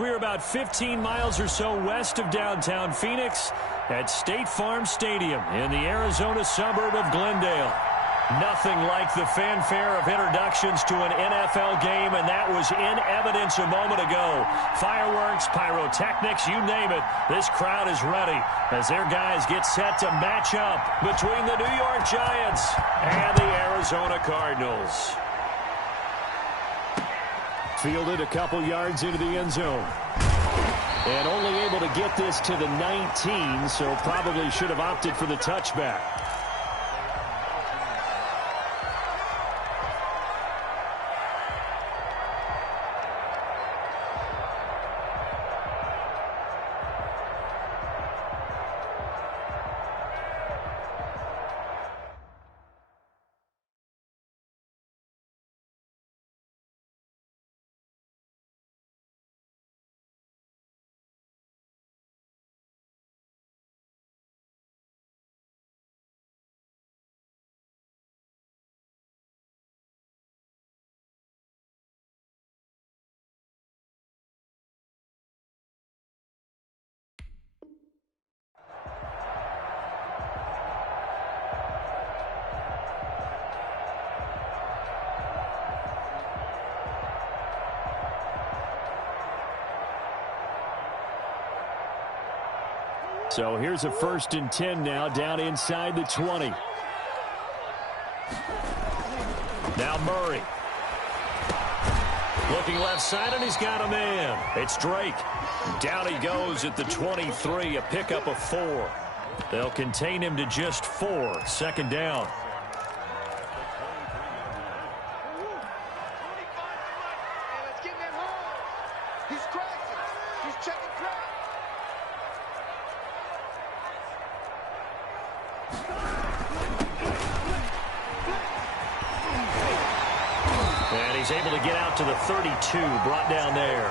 We're about 15 miles or so west of downtown Phoenix at State Farm Stadium in the Arizona suburb of Glendale. Nothing like the fanfare of introductions to an NFL game, and that was in evidence a moment ago. Fireworks, pyrotechnics, you name it. This crowd is ready as their guys get set to match up between the New York Giants and the Arizona Cardinals. Fielded a couple yards into the end zone. And only able to get this to the 19, so probably should have opted for the touchback. So here's a 1st and 10 now down inside the 20. Now Murray. Looking left side, and he's got a man. It's Drake. Down he goes at the 23, a pickup of 4. They'll contain him to just 4. 2nd down. Able to get out to the 32, brought down there.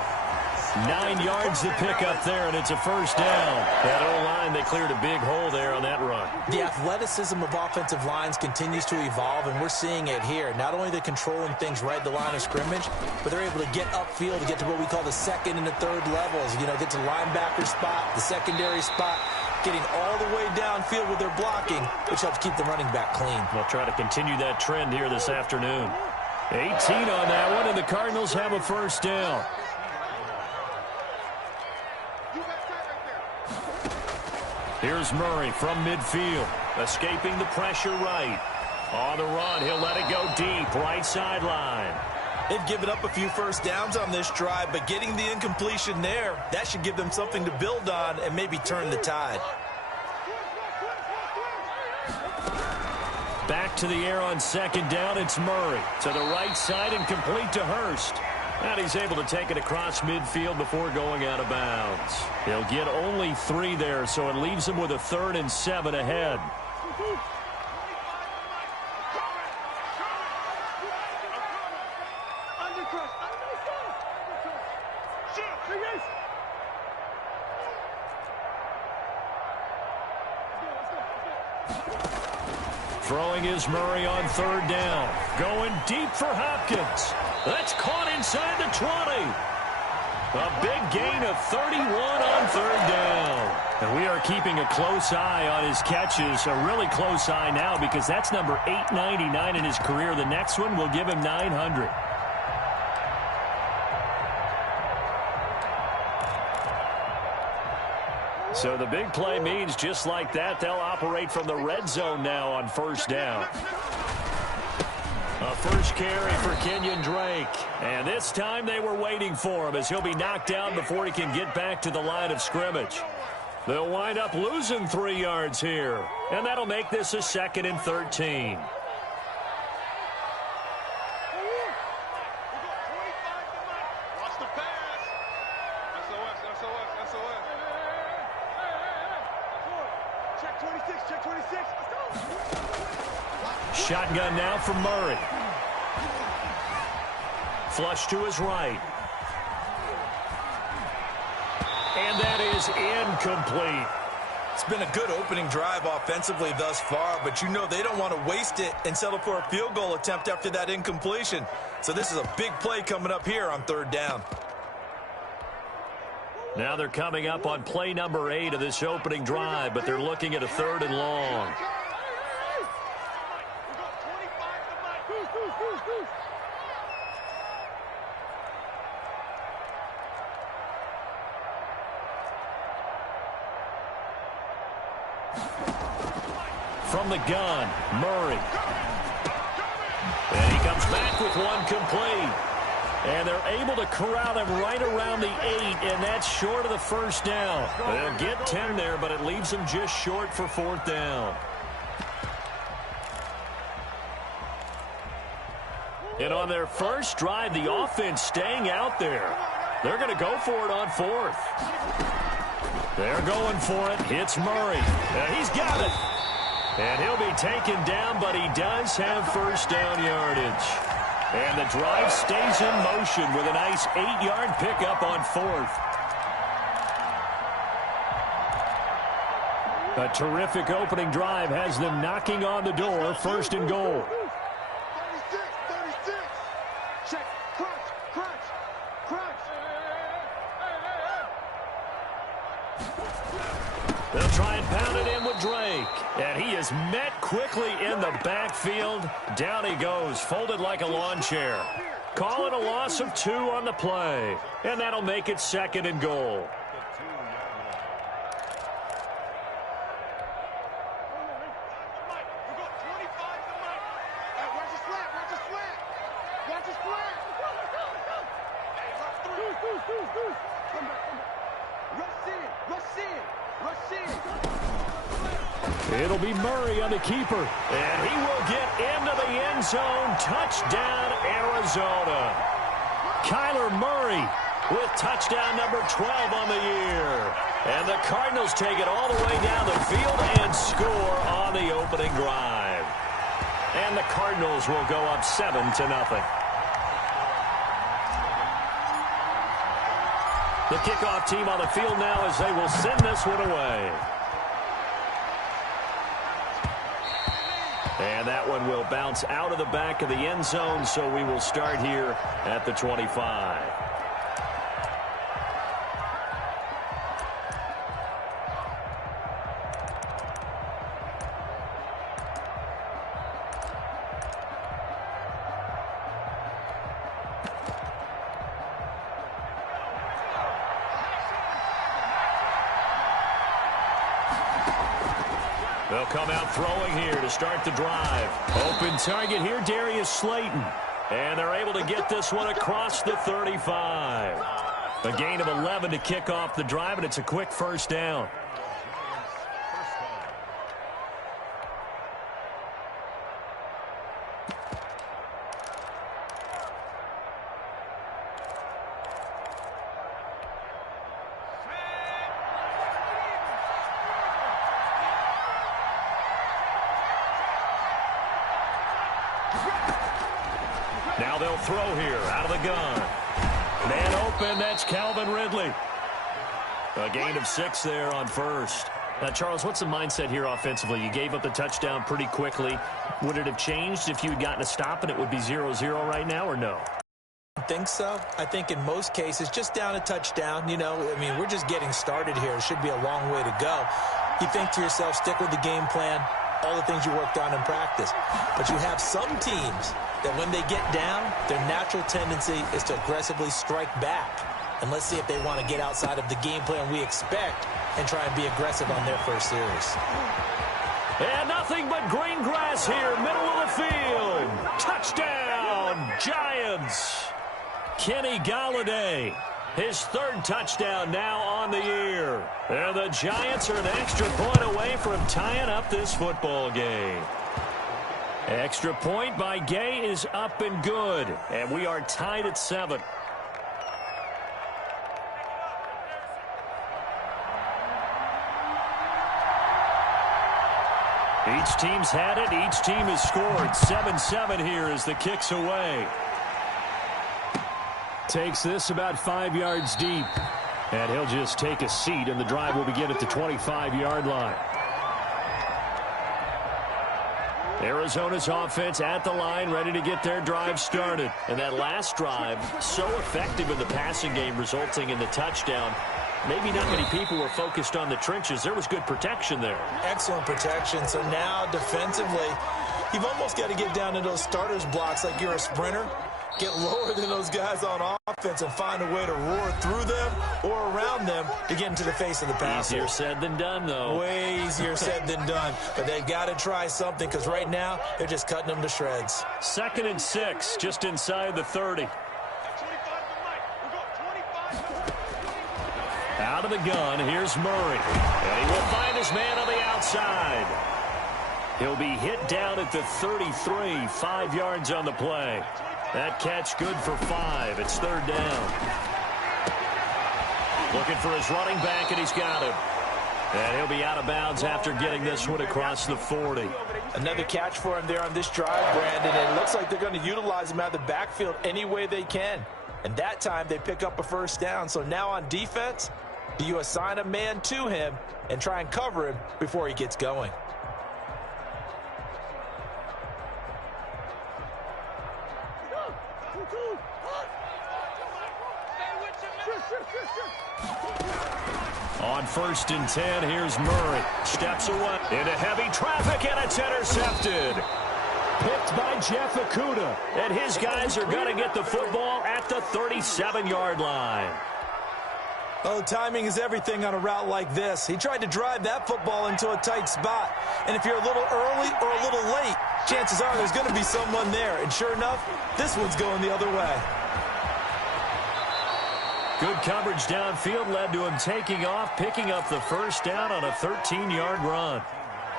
9 yards to pick up there, and it's a 1st down. That O-line, they cleared a big hole there on that run. The athleticism of offensive lines continues to evolve, and we're seeing it here. Not only they're controlling things right at the line of scrimmage, but they're able to get upfield to get to what we call the 2nd and the 3rd levels. You know, get to linebacker spot, the secondary spot, getting all the way downfield with their blocking, which helps keep the running back clean. They'll try to continue that trend here this afternoon. 18 on that one, and the Cardinals have a 1st down. Here's Murray from midfield, escaping the pressure right. On the run, he'll let it go deep, right sideline. They've given up a few 1st downs on this drive, but getting the incompletion there, that should give them something to build on and maybe turn the tide. Back to the air on 2nd down, it's Murray. To the right side and complete to Hurst. And he's able to take it across midfield before going out of bounds. He'll get only 3 there, so it leaves him with a 3rd and 7 ahead. Throwing is Murray on 3rd down. Going deep for Hopkins. That's caught inside the 20. A big gain of 31 on 3rd down. And we are keeping a close eye on his catches. A really close eye now because that's number 899 in his career. The next one will give him 900. So the big play means just like that, they'll operate from the red zone now on 1st down. A 1st carry for Kenyon Drake. And this time they were waiting for him as he'll be knocked down before he can get back to the line of scrimmage. They'll wind up losing 3 yards here. And that'll make this a 2nd and 13. Shotgun now from Murray. Flush to his right. And that is incomplete. It's been a good opening drive offensively thus far, but you know they don't want to waste it and settle for a field goal attempt after that incompletion. So this is a big play coming up here on 3rd down. Now they're coming up on play number 8 of this opening drive, but they're looking at a 3rd and long. From the gun, Murray. And he comes back with one complete. And they're able to corral him right around the 8, and that's short of the first down. They'll get 10 there, but it leaves them just short for 4th down. And on their first drive, the offense staying out there. They're going to go for it on 4th. They're going for it. It's Murray. He's got it. And he'll be taken down, but he does have first down yardage. And the drive stays in motion with a nice 8-yard pickup on 4th. A terrific opening drive has them knocking on the door, 1st and goal. 36. Check. Crunch. They'll try and pound it in with Drake. And he is met quickly in the backfield. Down he goes, folded like a lawn chair. Call it a loss of 2 on the play. And that'll make it 2nd and goal. It'll be Murray on the keeper. And he will get into the end zone. Touchdown, Arizona. Kyler Murray with touchdown number 12 on the year. And the Cardinals take it all the way down the field and score on the opening drive. And the Cardinals will go up 7-0. The kickoff team on the field now as they will send this one away. And that one will bounce out of the back of the end zone, so we will start here at the 25. They'll come out throwing here to start the drive. Open target here, Darius Slayton. And they're able to get this one across the 35. A gain of 11 to kick off the drive, and it's a quick first down. Now they'll throw here out of the gun. Man open, that's Calvin Ridley. A gain of 6 there on first. Now, Charles, what's the mindset here offensively? You gave up the touchdown pretty quickly. Would it have changed if you had gotten a stop and it would be 0-0 right now, or no? I think so. I think in most cases, just down a touchdown, we're just getting started here. It should be a long way to go. You think to yourself, stick with the game plan, all the things you worked on in practice. But you have some teams that when they get down, their natural tendency is to aggressively strike back. And let's see if they want to get outside of the game plan we expect and try and be aggressive on their first series. And nothing but green grass here, middle of the field. Touchdown, Giants. Kenny Golladay, his 3rd touchdown now on the year. And the Giants are an extra point away from tying up this football game. Extra point by Gay is up and good. And we are tied at 7. Each team's had it. Each team has scored. 7-7 here as the kick's away. Takes this about 5 yards deep. And he'll just take a seat, and the drive will begin at the 25-yard line. Arizona's offense at the line, ready to get their drive started. And that last drive, so effective in the passing game, resulting in the touchdown. Maybe not many people were focused on the trenches. There was good protection there. Excellent protection. So now defensively, you've almost got to get down to those starters blocks like you're a sprinter. Get lower than those guys on offense and find a way to roar through them or around them to get into the face of the passer. Easier said than done, though. Way easier said than done. But they've got to try something because right now they're just cutting them to shreds. 2nd and 6, just inside the 30. Out of the gun, here's Murray. And he will find his man on the outside. He'll be hit down at the 33, 5 yards on the play. That catch good for 5. It's 3rd down. Looking for his running back, and he's got him. And he'll be out of bounds after getting this one across the 40. Another catch for him there on this drive, Brandon, and it looks like they're going to utilize him out of the backfield any way they can. And that time they pick up a 1st down. So now on defense, do you assign a man to him and try and cover him before he gets going? On 1st and 10, here's Murray. Steps away into heavy traffic, and it's intercepted. Picked by Jeff Okudah. And his guys are going to get the football at the 37-yard line. Oh, timing is everything on a route like this. He tried to drive that football into a tight spot. And if you're a little early or a little late, chances are there's going to be someone there. And sure enough, this one's going the other way. Good coverage downfield led to him taking off, picking up the 1st down on a 13-yard run.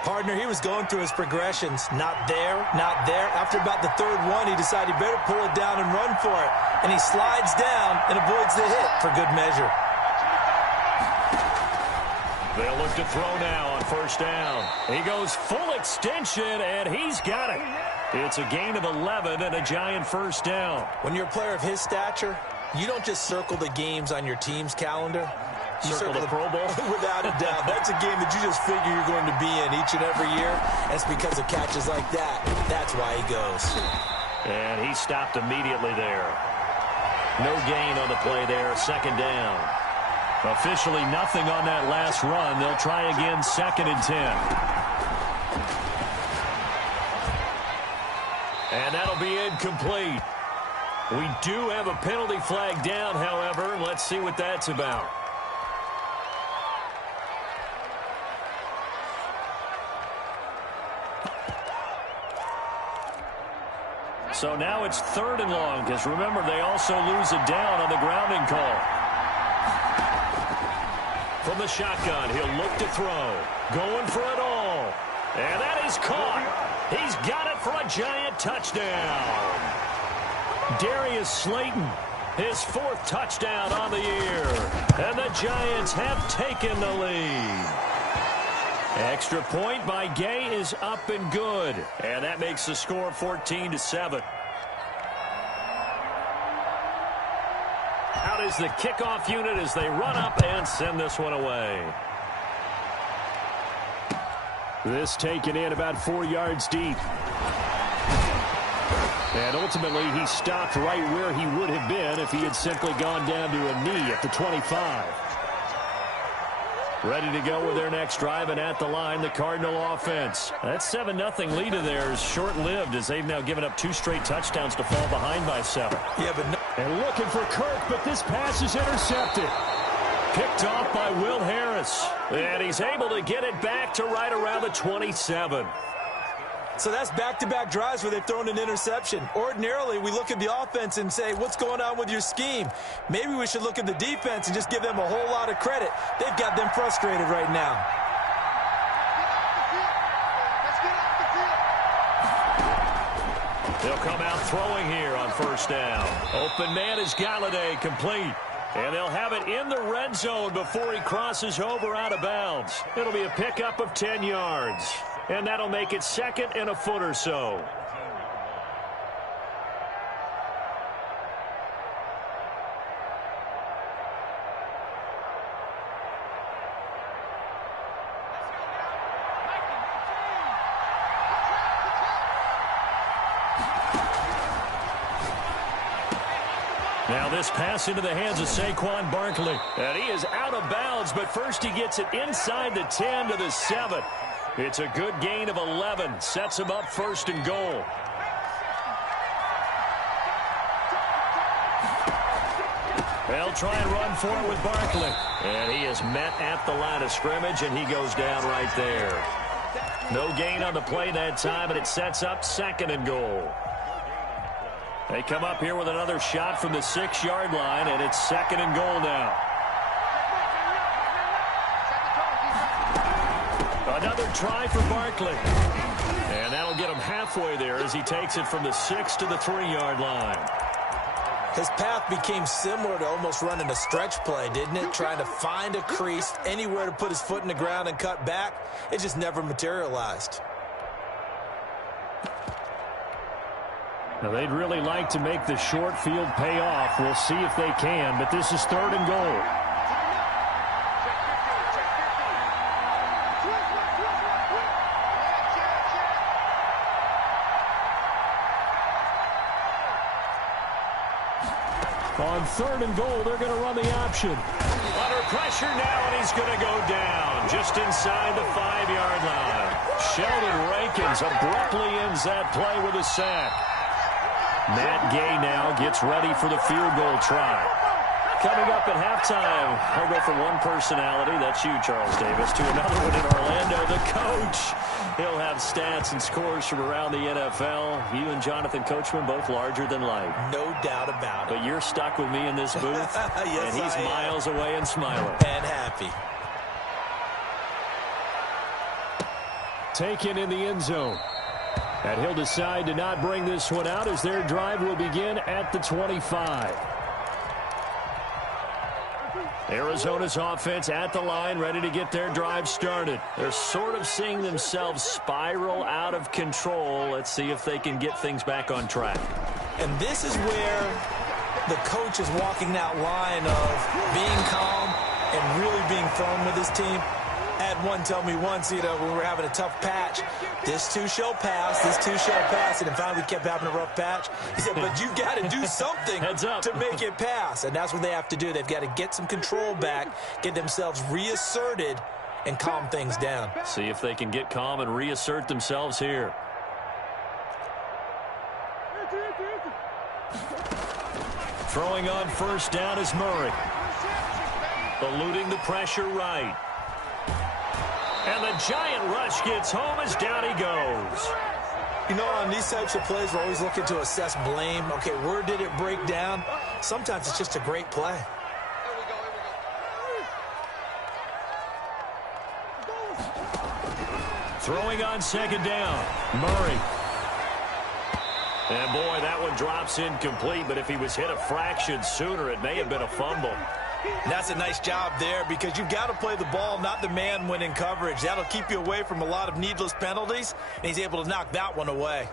Partner, he was going through his progressions. Not there, not there. After about the 3rd one, he decided he better pull it down and run for it. And he slides down and avoids the hit for good measure. They'll look to throw now on 1st down. He goes full extension, and he's got it. It's a gain of 11 and a giant 1st down. When you're a player of his stature, you don't just circle the games on your team's calendar. You circle the Pro Bowl? Without a doubt. That's a game that you just figure you're going to be in each and every year. And it's because of catches like that. That's why he goes. And he stopped immediately there. No gain on the play there. 2nd down. Officially nothing on that last run. They'll try again 2nd and 10. And that'll be incomplete. We do have a penalty flag down, however. Let's see what that's about. So now it's 3rd and long, because remember, they also lose a down on the grounding call. From the shotgun, he'll look to throw. Going for it all. And that is caught. He's got it for a giant touchdown. Darius Slayton, his 4th touchdown on the year. And the Giants have taken the lead. Extra point by Gay is up and good. And that makes the score 14-7. Out is the kickoff unit as they run up and send this one away. This taken in about 4 yards deep. And ultimately, he stopped right where he would have been if he had simply gone down to a knee at the 25. Ready to go with their next drive, and at the line, the Cardinal offense. That 7-0 lead of theirs short-lived as they've now given up 2 straight touchdowns to fall behind by 7. Yeah, but no. And looking for Kirk, but this pass is intercepted. Picked off by Will Harris. And he's able to get it back to right around the 27. So that's back-to-back drives where they've thrown an interception. Ordinarily, we look at the offense and say, what's going on with your scheme? Maybe we should look at the defense and just give them a whole lot of credit. They've got them frustrated right now. They'll come out throwing here on 1st down. Open man is Galladay, complete. And they'll have it in the red zone before he crosses over out of bounds. It'll be a pickup of 10 yards. And that'll make it 2nd and a foot or so. Now this pass into the hands of Saquon Barkley. And he is out of bounds, but first he gets it inside the 10 to the 7. It's a good gain of 11. Sets him up 1st and goal. They'll try and run for it with Barkley. And he is met at the line of scrimmage, and he goes down right there. No gain on the play that time, and it sets up 2nd and goal. They come up here with another shot from the 6-yard line, and it's 2nd and goal now. Another try for Barkley. And that'll get him halfway there as he takes it from the 6 to the 3-yard line. His path became similar to almost running a stretch play, didn't it? Trying to find a crease, anywhere to put his foot in the ground and cut back. It just never materialized. Now, they'd really like to make the short field pay off. We'll see if they can, but this is 3rd and goal. On 3rd and goal, they're going to run the option. Under pressure now, and he's going to go down just inside the 5-yard line. Sheldon Rankins abruptly ends that play with a sack. Matt Gay now gets ready for the field goal try. Coming up at halftime, I'll go from one personality, that's you, Charles Davis, to another one in Orlando, the coach. He'll have stats and scores from around the NFL. You and Jonathan Coachman, both larger than life. No doubt about it. But you're stuck with me in this booth, yes, and he's miles away and smiling. And happy. Taken in the end zone. And he'll decide to not bring this one out as their drive will begin at the 25. Arizona's offense at the line, ready to get their drive started. They're sort of seeing themselves spiral out of control. Let's see if they can get things back on track. And this is where the coach is walking that line of being calm and really being firm with his team. I had one tell me once, when we were having a tough patch, this too shall pass, this too shall pass, and then finally we kept having a rough patch. He said, but you've got to do something to make it pass, and that's what they have to do. They've got to get some control back, get themselves reasserted, and calm things down. See if they can get calm and reassert themselves here. Throwing on 1st down is Murray. Eluding the pressure right. And the giant rush gets home as down he goes. You know, on these types of plays, we're always looking to assess blame. Okay, where did it break down? Sometimes it's just a great play. Throwing on 2nd down, Murray. And boy, that one drops incomplete, but if he was hit a fraction sooner, it may have been a fumble. That's a nice job there because you've got to play the ball, not the man when in coverage. That'll keep you away from a lot of needless penalties, and he's able to knock that one away.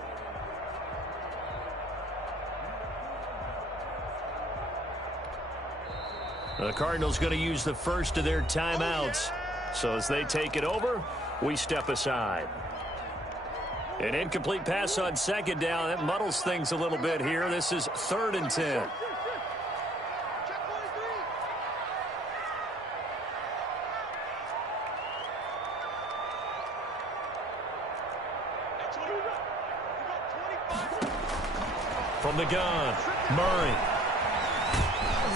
The Cardinals going to use the first of their timeouts. So as they take it over, we step aside. An incomplete pass on 2nd down. That muddles things a little bit here. This is 3rd and 10. From the gun, Murray.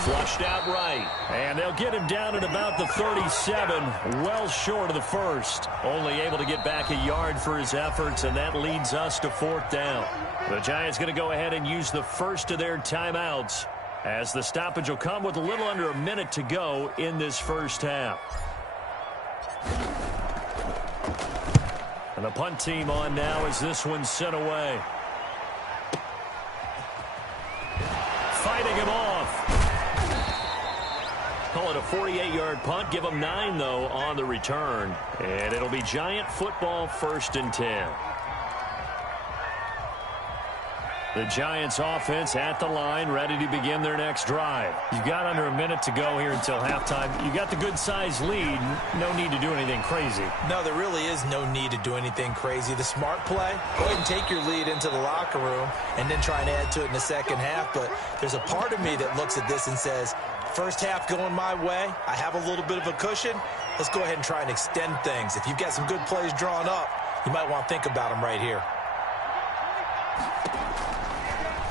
Flushed out right. And they'll get him down at about the 37, well short of the 1st. Only able to get back a yard for his efforts, and that leads us to 4th down. The Giants going to go ahead and use the first of their timeouts, as the stoppage will come with a little under a minute to go in this first half. And the punt team on now as this one's sent away. Fighting him off. Call it a 48-yard punt. Give them 9, though, on the return. And it'll be Giant football 1st and 10. The Giants offense at the line, ready to begin their next drive. You've got under a minute to go here until halftime. You got the good-sized lead. No need to do anything crazy. No, there really is no need to do anything crazy. The smart play, go ahead and take your lead into the locker room and then try and add to it in the second half. But there's a part of me that looks at this and says, first half going my way, I have a little bit of a cushion. Let's go ahead and try and extend things. If you've got some good plays drawn up, you might want to think about them right here.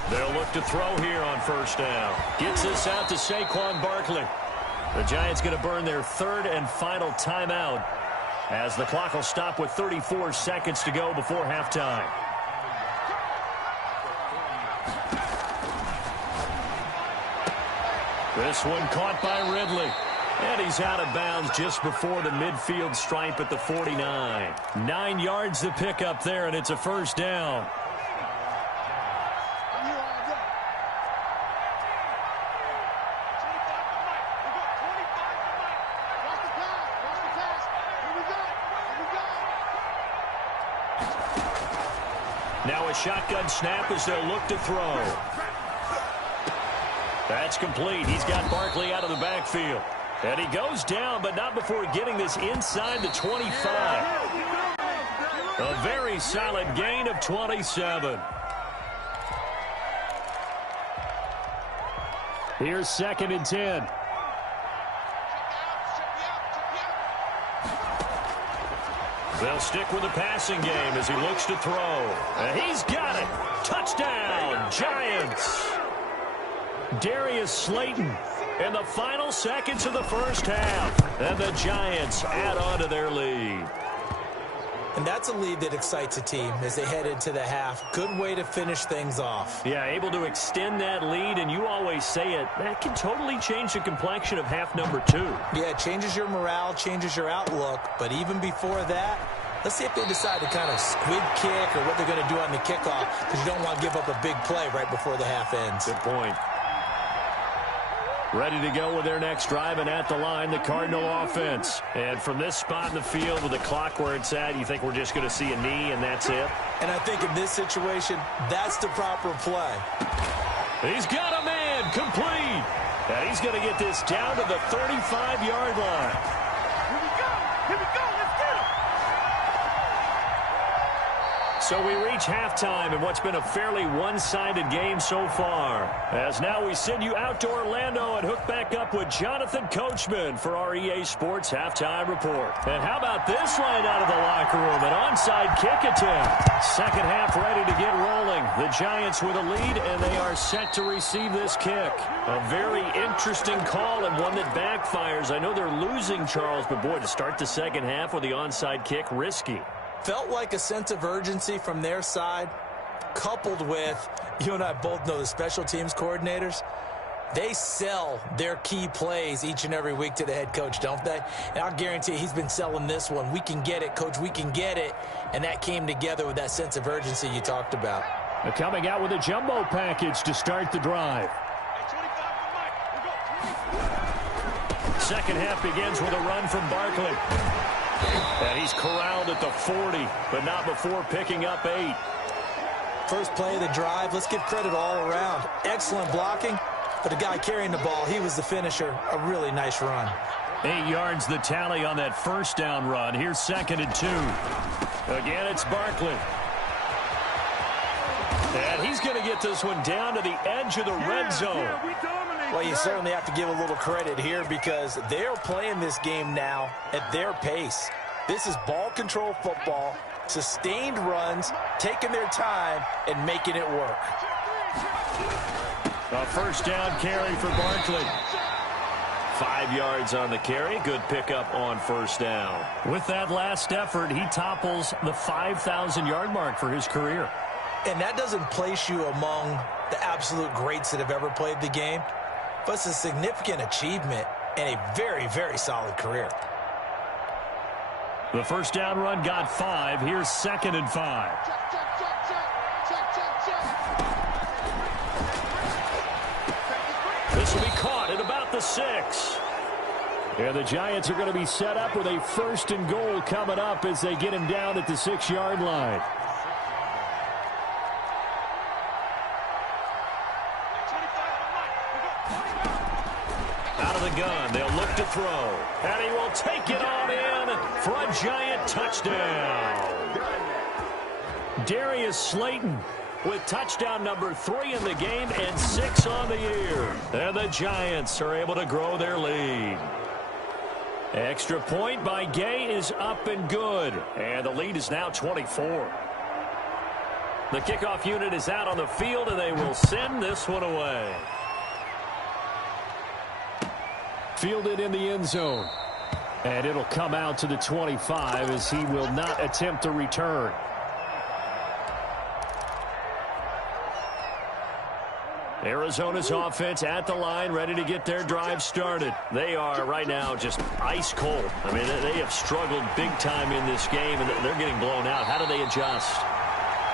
They'll look to throw here on first down. Gets this out to Saquon Barkley. The Giants going to burn their third and final timeout as the clock will stop with 34 seconds to go before halftime. This one caught by Ridley. And he's out of bounds just before the midfield stripe at the 49. 9 yards to pick up there, and it's a first down. Now a shotgun snap as they'll look to throw. That's complete. He's got Barkley out of the backfield. And he goes down, but not before getting this inside the 25. A very solid gain of 27. Here's 2nd and 10. They'll stick with the passing game as he looks to throw. And he's got it. Touchdown, Giants. Darius Slayton in the final seconds of the first half. And the Giants add on to their lead. And that's a lead that excites a team as they head into the half. Good way to finish things off. Yeah, able to extend that lead, and you always say it, that can totally change the complexion of half number 2. Yeah, it changes your morale, changes your outlook. But even before that, let's see if they decide to kind of squib kick or what they're going to do on the kickoff, because you don't want to give up a big play right before the half ends. Good point. Ready to go with their next drive, and at the line, the Cardinal offense. And from this spot in the field with the clock where it's at, you think we're just going to see a knee and that's it? And I think in this situation, that's the proper play. He's got a man, complete. And he's going to get this down to the 35-yard line. Here we go, let's get him. So we reach halftime in what's been a fairly one-sided game so far. As now we send you out to Orlando and hook back up with Jonathan Coachman for our EA Sports Halftime Report. And how about this right out of the locker room? An onside kick attempt. Second half ready to get rolling. The Giants with a lead, and they are set to receive this kick. A very interesting call and one that backfires. I know they're losing, Charles, but boy, to start the second half with the onside kick, risky. Felt like a sense of urgency from their side, coupled with, you and I both know the special teams coordinators, they sell their key plays each and every week to the head coach, don't they? And I'll guarantee you he's been selling this one. We can get it, coach, we can get it. And that came together with that sense of urgency you talked about. They're coming out with a jumbo package to start the drive. Second half begins with a run from Barkley. And he's corralled at the 40, but not before picking up 8. First play of the drive, let's give credit all around. Excellent blocking, but the guy carrying the ball, he was the finisher. A really nice run. 8 yards the tally on that first down run. Here's 2nd and 2. Again, it's Barkley. And he's going to get this one down to the edge of the red zone. Well, you certainly have to give a little credit here because they're playing this game now at their pace. This is ball control football, sustained runs, taking their time, and making it work. A first down carry for Barkley. 5 yards on the carry. Good pickup on first down. With that last effort, he topples the 5,000-yard mark for his career. And that doesn't place you among the absolute greats that have ever played the game, but it's a significant achievement and a very, very solid career. The first down run got 5. Here's 2nd and 5. This will be caught at about the 6. And the Giants are going to be set up with a 1st and goal coming up as they get him down at the 6-yard line. gun. They'll look to throw. And he will take it on in for a giant touchdown. Darius Slayton with touchdown number 3 in the game and 6 on the year. And the Giants are able to grow their lead. Extra point by Gay is up and good. And the lead is now 24. The kickoff unit is out on the field, and they will send this one away. Fielded in the end zone. And it'll come out to the 25 as he will not attempt to return. Arizona's offense at the line, ready to get their drive started. They are right now just ice cold. I mean, they have struggled big time in this game, and they're getting blown out. How do they adjust?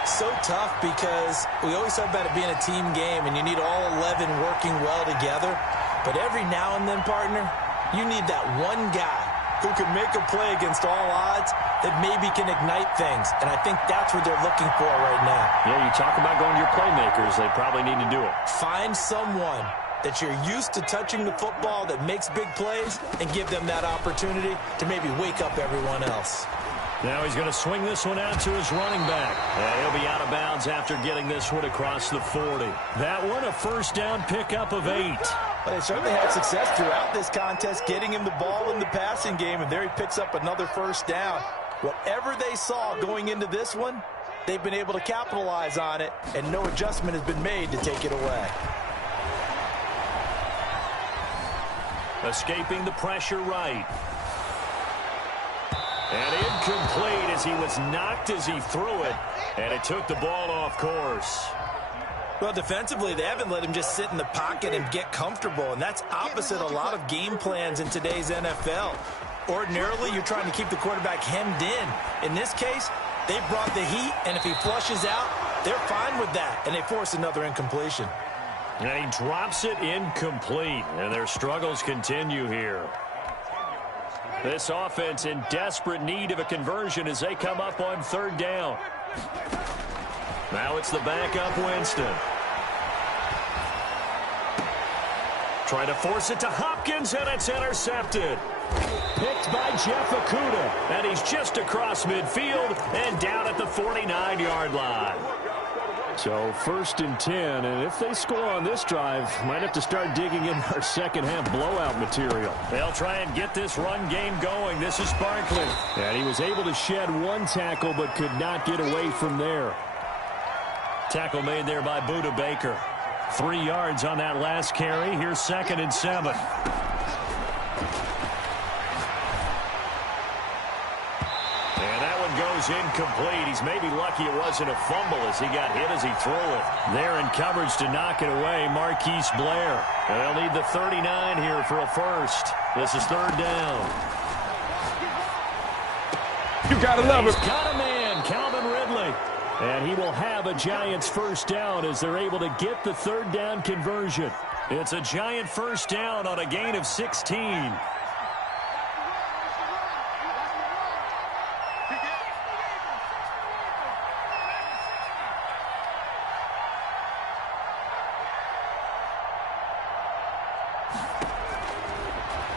So tough because we always talk about it being a team game, and you need all 11 working well together. But every now and then, partner, you need that one guy who can make a play against all odds that maybe can ignite things. And I think that's what they're looking for right now. Yeah, you talk about going to your playmakers. They probably need to do it. Find someone that you're used to touching the football that makes big plays and give them that opportunity to maybe wake up everyone else. Now he's going to swing this one out to his running back. And he'll be out of bounds after getting this one across the 40. That one a first down pickup of 8. Well, they certainly had success throughout this contest getting him the ball in the passing game, and there he picks up another first down. Whatever they saw going into this one, they've been able to capitalize on it, and no adjustment has been made to take it away. Escaping the pressure right. And incomplete as he was knocked as he threw it, and it took the ball off course. Well, defensively, they haven't let him just sit in the pocket and get comfortable, and that's opposite a lot of game plans in today's NFL. Ordinarily, you're trying to keep the quarterback hemmed in. In this case, they brought the heat, and if he flushes out, they're fine with that, and they force another incompletion. And he drops it incomplete, and their struggles continue here. This offense in desperate need of a conversion as they come up on third down. Now it's the backup Winston. Trying to force it to Hopkins, and it's intercepted. Picked by Jeff Okudah, and he's just across midfield and down at the 49-yard line. So 1st and 10, and if they score on this drive, might have to start digging in our second-half blowout material. They'll try and get this run game going. This is Barkley. And he was able to shed one tackle but could not get away from there. Tackle made there by Budda Baker. 3 yards on that last carry. Here's 2nd and 7. Goes incomplete. He's maybe lucky it wasn't a fumble as he got hit as he threw it. There in coverage to knock it away, Marquise Blair. And they'll need the 39 here for a first. This is 3rd down. You gotta love it. He's got a man, Calvin Ridley. And he will have a Giants first down as they're able to get the 3rd down conversion. It's a Giant first down on a gain of 16.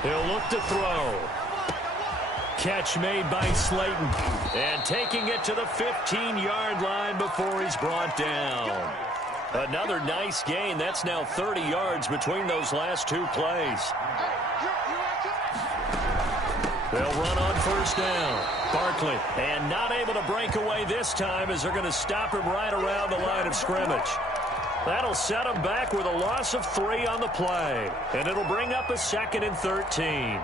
He'll look to throw. Catch made by Slayton. And taking it to the 15-yard line before he's brought down. Another nice gain. That's now 30 yards between those last 2 plays. They'll run on first down. Barkley. And not able to break away this time as they're going to stop him right around the line of scrimmage. That'll set him back with a loss of 3 on the play. And it'll bring up a 2nd and 13.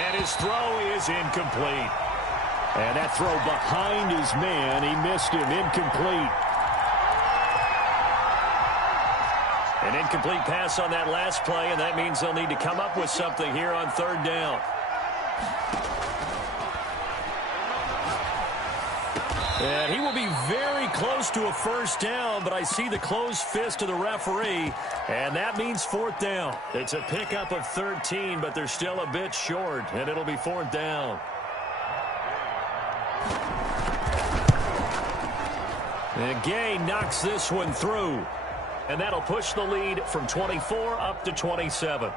And his throw is incomplete. And that throw behind his man, he missed him, incomplete. An incomplete pass on that last play, and that means they'll need to come up with something here on 3rd down. And he will be very close to a first down, but I see the closed fist of the referee, and that means 4th down. It's a pickup of 13, but they're still a bit short, and it'll be 4th down. And Gay knocks this one through. And that'll push the lead from 24 up to 27.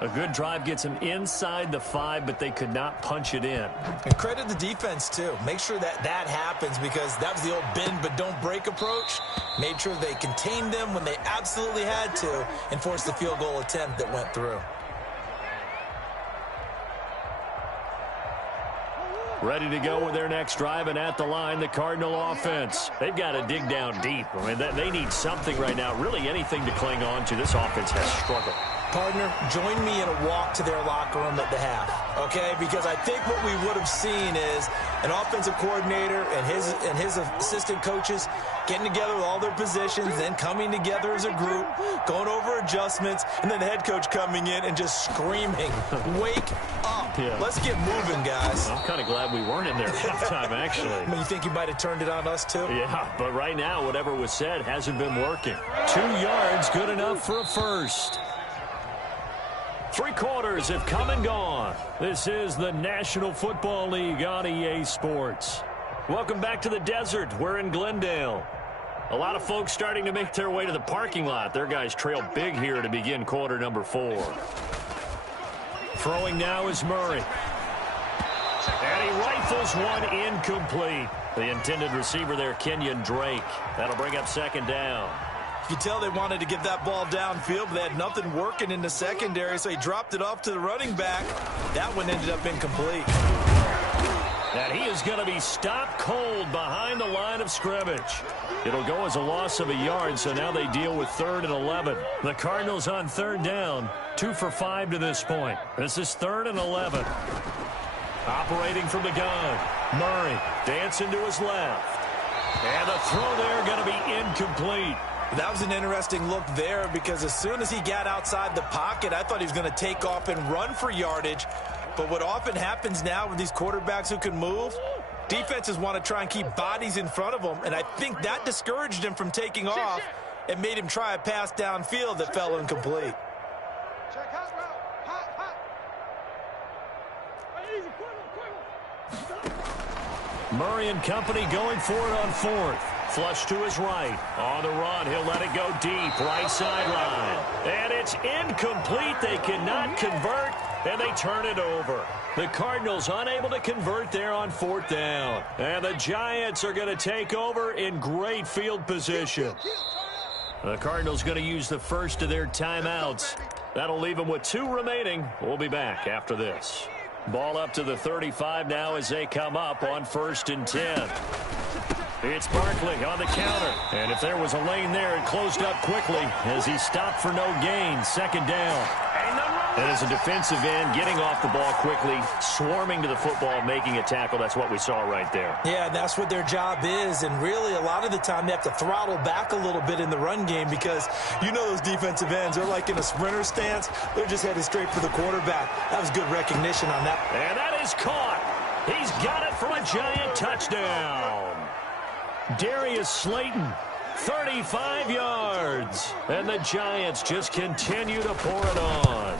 A good drive gets them inside the 5, but they could not punch it in. And credit the defense, too. Make sure that happens, because that was the old bend but don't break approach. Made sure they contained them when they absolutely had to and forced the field goal attempt that went through. Ready to go with their next drive, and at the line, the Cardinal offense. They've got to dig down deep. I mean, they need something right now, really anything to cling on to. This offense has struggled. Partner, join me in a walk to their locker room at the half, okay? Because I think what we would have seen is an offensive coordinator and his assistant coaches getting together with all their positions, then coming together as a group, going over adjustments, and then the head coach coming in and just screaming, "Wake up. Yeah. Let's get moving, guys." I'm kind of glad we weren't in there at halftime, actually. I mean, you think you might have turned it on us, too? Yeah, but right now, whatever was said hasn't been working. 2 yards, good enough for a first. 3 quarters have come and gone. This is the National Football League on EA Sports. Welcome back to the desert. We're in Glendale. A lot of folks starting to make their way to the parking lot. Their guys trail big here to begin quarter number 4. Throwing now is Murray. And he rifles one incomplete. The intended receiver there, Kenyon Drake. That'll bring up second down. You could tell they wanted to get that ball downfield, but they had nothing working in the secondary, so he dropped it off to the running back. That one ended up incomplete. And he is going to be stopped cold behind the line of scrimmage. It'll go as a loss of a yard, so now they deal with 3rd and 11. The Cardinals on 3rd down, 2 for 5 to this point. This is 3rd and 11. Operating from the gun, Murray dancing to his left. And the throw there going to be incomplete. That was an interesting look there, because as soon as he got outside the pocket, I thought he was going to take off and run for yardage. But what often happens now with these quarterbacks who can move, defenses want to try and keep bodies in front of them, and I think that discouraged him from taking off and made him try a pass downfield that fell incomplete. Murray and company going for it on 4th. Flush to his right. On the run, he'll let it go deep. Right sideline. And it's incomplete. They cannot convert, and they turn it over. The Cardinals unable to convert there on 4th down. And the Giants are going to take over in great field position. The Cardinals going to use the first of their timeouts. That'll leave them with 2 remaining. We'll be back after this. Ball up to the 35 now as they come up on 1st and 10. It's Barkley on the counter. And if there was a lane there, it closed up quickly as he stopped for no gain. 2nd down. And as a defensive end, getting off the ball quickly, swarming to the football, making a tackle. That's what we saw right there. Yeah, and that's what their job is. And really, a lot of the time, they have to throttle back a little bit in the run game, because you know those defensive ends, they're like in a sprinter stance. They're just headed straight for the quarterback. That was good recognition on that. And that is caught. He's got it for a Giant touchdown. Darius Slayton, 35 yards. And the Giants just continue to pour it on.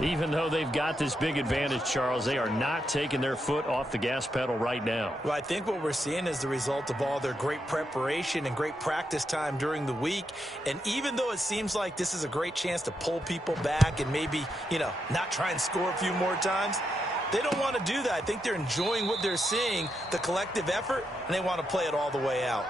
Even though they've got this big advantage, Charles, they are not taking their foot off the gas pedal right now. Well, I think what we're seeing is the result of all their great preparation and great practice time during the week. And even though it seems like this is a great chance to pull people back and maybe, not try and score a few more times, they don't want to do that. I think they're enjoying what they're seeing, the collective effort, and they want to play it all the way out.